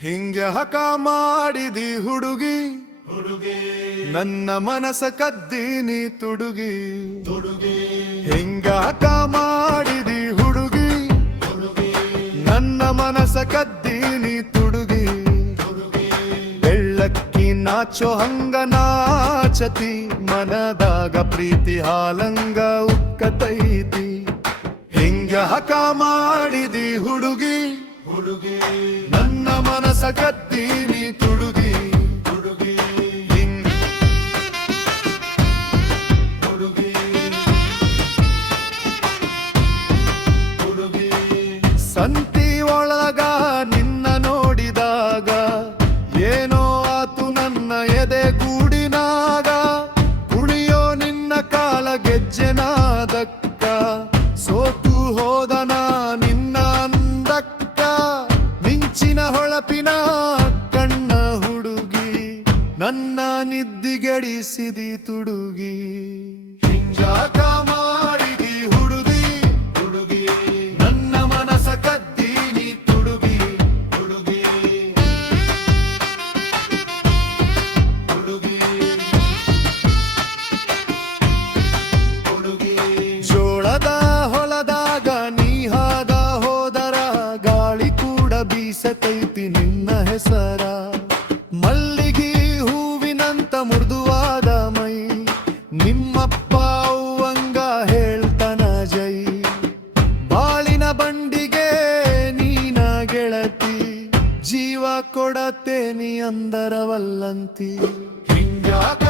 ಹಿಂಗೆ ಹಕ ಮಾಡಿದಿ ಹುಡುಗಿ ನನ್ನ ಮನಸ ಕದ್ದೀನಿ ತುಡುಗಿ ಹಿಂಗ ಹಕ ಮಾಡಿದಿ ಹುಡುಗಿ ನನ್ನ ಮನಸ ಕದ್ದೀನಿ ತುಡುಗಿ ಬೆಳ್ಳಕ್ಕಿ ನಾಚೋ ಹಂಗ ನಾಚತಿ ಮನದಾಗ ಪ್ರೀತಿ ಹಾಲಂಗ ಉಕ್ಕತೈತಿ ಹಿಂಗ ಹಕ ಮಾಡಿದಿ ಹುಡುಗಿ ನನ್ನ ಮನಸ ಕತ್ತೀನಿ ತುಡುಗಿ ಸಂತಿ ಒಳಗ ನಿನ್ನ ನೋಡಿದಾಗ ಏನೋ ಆತು ನನ್ನ ಎದೆ ಗೂಡಿನಾಗ ಕುಣಿಯೋ ನಿನ್ನ ಕಾಲ ಗೆಜ್ಜೆನಾದಕ್ಕ ಸೋತು ಹೋದನ ನಿನ್ನ ಅಂದಕ್ಕ ಮಿಂಚಿನ ಹೊಳಪಿನ ಕಣ್ಣ ಹುಡುಗಿ ನನ್ನ ನಿದ್ದಿಗೆಡಿಸಿದಿ ತುಡುಗಿ ಹಿಂಗಾಕ ಮಾಡಿದಿ ಹುಡುಗಿ ನನ್ನ ಮನಸ ಕದ್ದೀನಿ ತುಡುಗಿ ಜೋಳದ ಹೊಲದಾಗ ನೀಹಾದ ಹೋದರ ಗಾಳಿ ಕೂಡ ಬೀಸತೈತಿ ನಿನ್ನ ಹೆಸರ ಮಲ್ಲಿಗಿ ಹೂವಿನಂತ ಮೃದುವಾದ ಮೈ ನಿಮ್ಮಪ್ಪ ಅವ್ವಂಗ ಹೇಳ್ತನ ಜೈ ಬಾಳಿನ ಬಂಡಿಗೆ ನೀನ ಗೆಳತಿ ಜೀವ ಕೊಡತೇನಿ ಅಂದರವಲ್ಲಂತಿ ಹಿಂಗ್ಯಾಕ